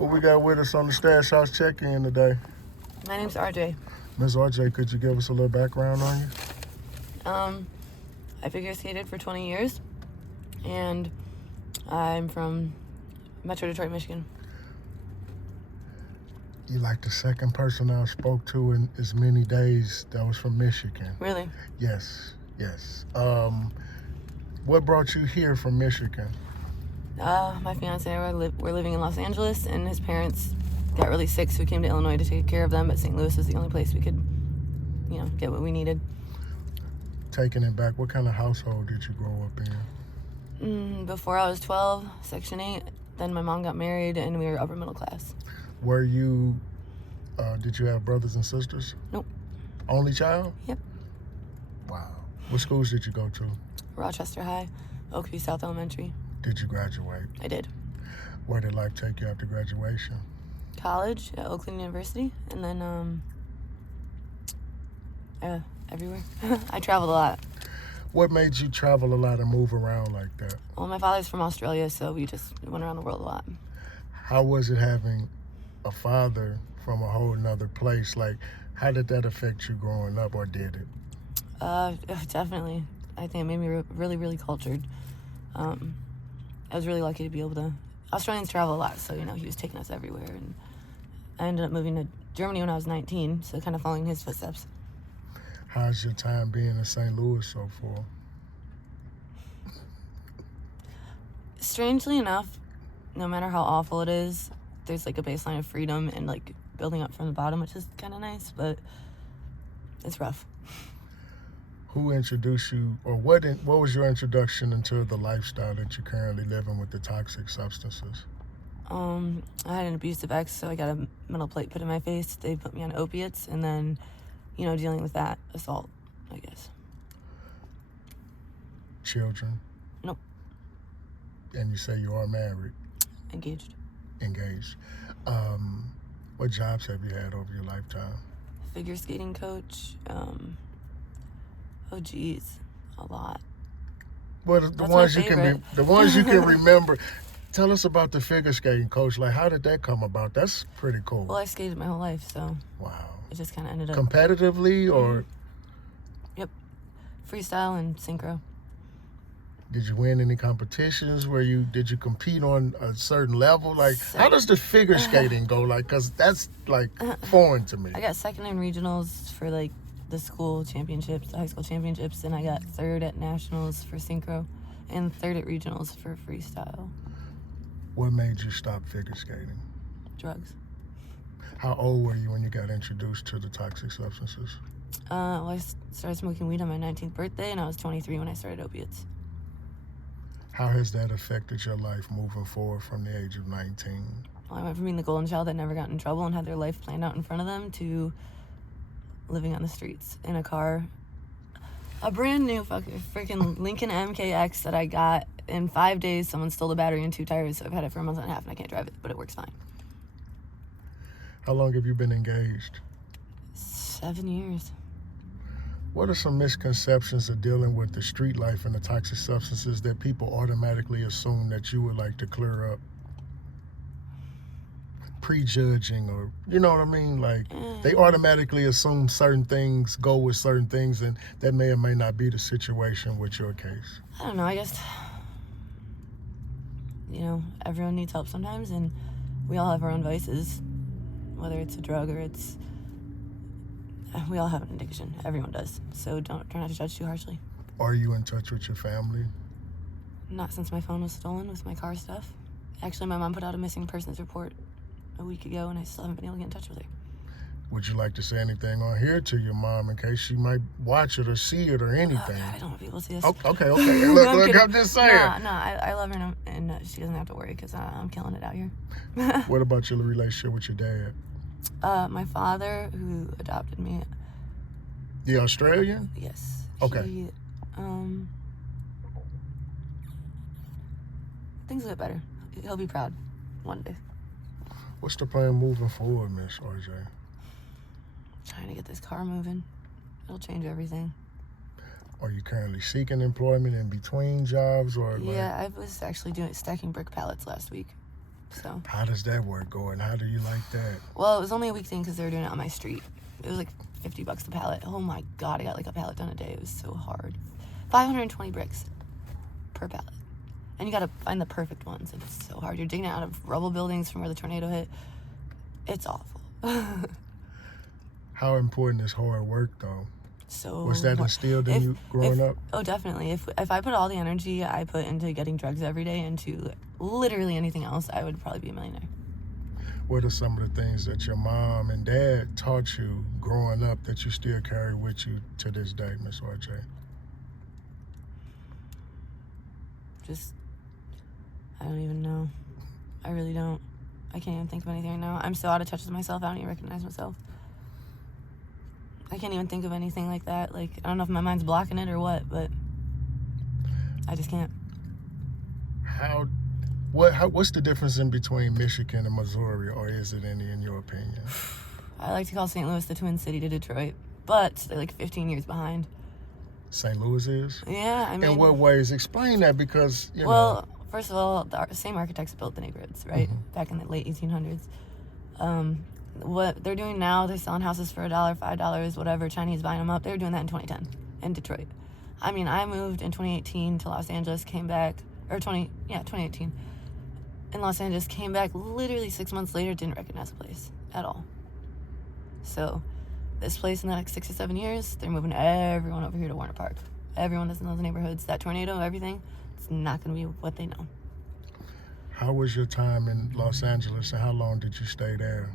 Who we got with us on the Stash House check-in today? My name's RJ. Ms. RJ, could you give us a little background on you? I figure skated for 20 years, and I'm from Metro Detroit, Michigan. You like the second person I spoke to in as many days that was from Michigan. Really? Yes. What brought you here from Michigan? My fiance and I were living in Los Angeles, and his parents got really sick, so we came to Illinois to take care of them, but St. Louis was the only place we could, get what we needed. Taking it back, what kind of household did you grow up in? Before I was 12, Section 8, then my mom got married, and we were upper middle class. Were you, did you have brothers and sisters? Nope. Only child? Yep. Wow. What schools did you go to? Rochester High, Oakview South Elementary. Did you graduate? I did. Where did life take you after graduation? College at Oakland University, and then everywhere. I traveled a lot. What made you travel a lot and move around like that? Well, my father's from Australia, so we just went around the world a lot. How was it having a father from a whole nother place? Like, how did that affect you growing up, or did it? Definitely. I think it made me really, really cultured. I was really lucky to be able to... Australians travel a lot, so, he was taking us everywhere. And I ended up moving to Germany when I was 19, so kind of following his footsteps. How's your time being in St. Louis so far? Strangely enough, no matter how awful it is, there's like a baseline of freedom and like building up from the bottom, which is kind of nice, but it's rough. Who introduced you, or what was your introduction into the lifestyle that you're currently living with the toxic substances? I had an abusive ex, so I got a metal plate put in my face. They put me on opiates, and then, dealing with that assault, I guess. Children? Nope. And you say you are married? Engaged. What jobs have you had over your lifetime? Figure skating coach. A lot. Well, the ones you can remember. Tell us about the figure skating coach. Like, how did that come about? That's pretty cool. Well, I skated my whole life, so. Wow. It just kind of ended up. Competitively, or? Yep. Freestyle and synchro. Did you win any competitions? Did you compete on a certain level? Like, how does the figure skating go? Like, cause that's like foreign to me. I got second in regionals for like the school championships, the high school championships, and I got third at nationals for synchro, and third at regionals for freestyle. What made you stop figure skating? Drugs. How old were you when you got introduced to the toxic substances? I started smoking weed on my 19th birthday, and I was 23 when I started opiates. How has that affected your life moving forward from the age of 19? Well, I went from being the golden child that never got in trouble and had their life planned out in front of them to living on the streets in a car. A brand new freaking Lincoln MKX that I got in 5 days. Someone stole the battery and 2 tires, so I've had it for a month and a half and I can't drive it, but it works fine. How long have you been engaged? 7 years. What are some misconceptions of dealing with the street life and the toxic substances that people automatically assume that you would like to clear up? Prejudging, or, you know what I mean? Like, they automatically assume certain things go with certain things, and that may or may not be the situation with your case. I don't know, I guess, everyone needs help sometimes, and we all have our own vices, whether it's a drug or we all have an addiction. Everyone does. So try not to judge too harshly. Are you in touch with your family? Not since my phone was stolen with my car stuff. Actually, my mom put out a missing persons report a week ago, and I still haven't been able to get in touch with her. Would you like to say anything on here to your mom in case she might watch it or see it or anything? Oh, God, I don't want people to see this. Okay. Look, I'm just saying. I love her, and she doesn't have to worry because I'm killing it out here. What about your relationship with your dad? My father, who adopted me. The Australian? Yes. Okay. Things will get better. He'll be proud one day. What's the plan moving forward, Miss RJ? Trying to get this car moving. It'll change everything. Are you currently seeking employment in between jobs, or? Yeah, I was actually stacking brick pallets last week. So how does that work going? How do you like that? well, it was only a week thing because they were doing it on my street. It was like $50 a pallet. Oh my god, I got like a pallet done a day. It was so hard. 520 bricks per pallet. And you gotta find the perfect ones. And it's so hard. You're digging it out of rubble buildings from where the tornado hit. It's awful. How important is hard work, though? So Was that instilled in you growing up? Oh, definitely. If I put all the energy I put into getting drugs every day into literally anything else, I would probably be a millionaire. What are some of the things that your mom and dad taught you growing up that you still carry with you to this day, Miss RJ? Just, I don't even know. I really don't. I can't even think of anything right now. I'm so out of touch with myself, I don't even recognize myself. I can't even think of anything like that. Like, I don't know if my mind's blocking it or what, but I just can't. What's the difference in between Michigan and Missouri, or is it any, in your opinion? I like to call St. Louis the Twin City to Detroit, but they're like 15 years behind. St. Louis is? Yeah, I mean... In what ways? Explain that, because, you know... Well, first of all, the same architects built the neighborhoods, right? Back in the late 1800s. What they're doing now, they're selling houses for $1, $5, whatever, Chinese buying them up. They were doing that in 2010 in Detroit. I mean, I moved in 2018 to Los Angeles, came back, 2018. In Los Angeles, came back literally 6 months later, didn't recognize the place at all. So, this place in the next 6 or 7 years, they're moving everyone over here to Warner Park. Everyone that's in those neighborhoods, that tornado, everything, it's not going to be what they know. How was your time in Los Angeles, and how long did you stay there?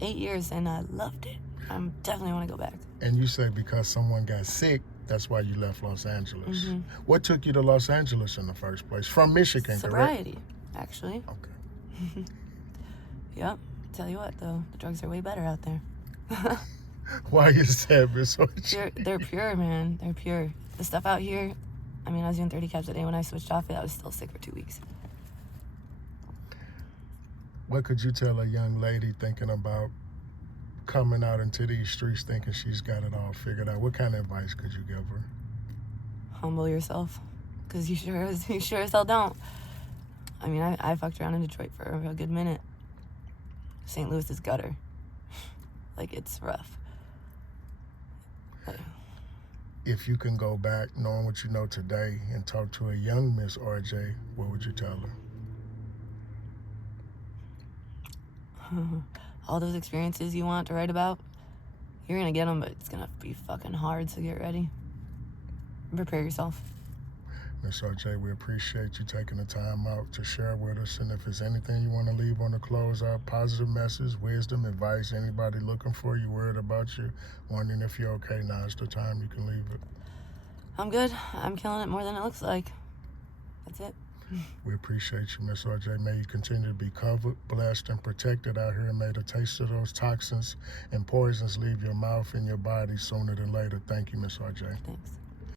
8 years, and I loved it. I definitely want to go back. And you say because someone got sick, that's why you left Los Angeles. What took you to Los Angeles in the first place? From Michigan, Sobriety, actually. Okay. Yep. Tell you what, though, the drugs are way better out there. Why is that, Miss RJ? They're pure, man. They're pure. The stuff out here, I mean, I was doing 30 cabs a day. When I switched off it, I was still sick for 2 weeks. What could you tell a young lady thinking about coming out into these streets thinking she's got it all figured out? What kind of advice could you give her? Humble yourself, because you sure as hell don't. I mean, I fucked around in Detroit for a good minute. St. Louis is gutter. Like, it's rough. If you can go back, knowing what you know today, and talk to a young Miss RJ, what would you tell her? All those experiences you want to write about, you're going to get them, but it's going to be fucking hard, so get ready. Prepare yourself. Miss RJ, we appreciate you taking the time out to share with us, and if there's anything you want to leave on the close out, positive message, wisdom, advice, anybody looking for you, worried about you, wondering if you're okay, now's the time you can leave it. I'm good. I'm killing it more than it looks like. That's it. We appreciate you, Miss RJ. May you continue to be covered, blessed, and protected out here, and may the taste of those toxins and poisons leave your mouth and your body sooner than later. Thank you, Miss RJ. Thanks.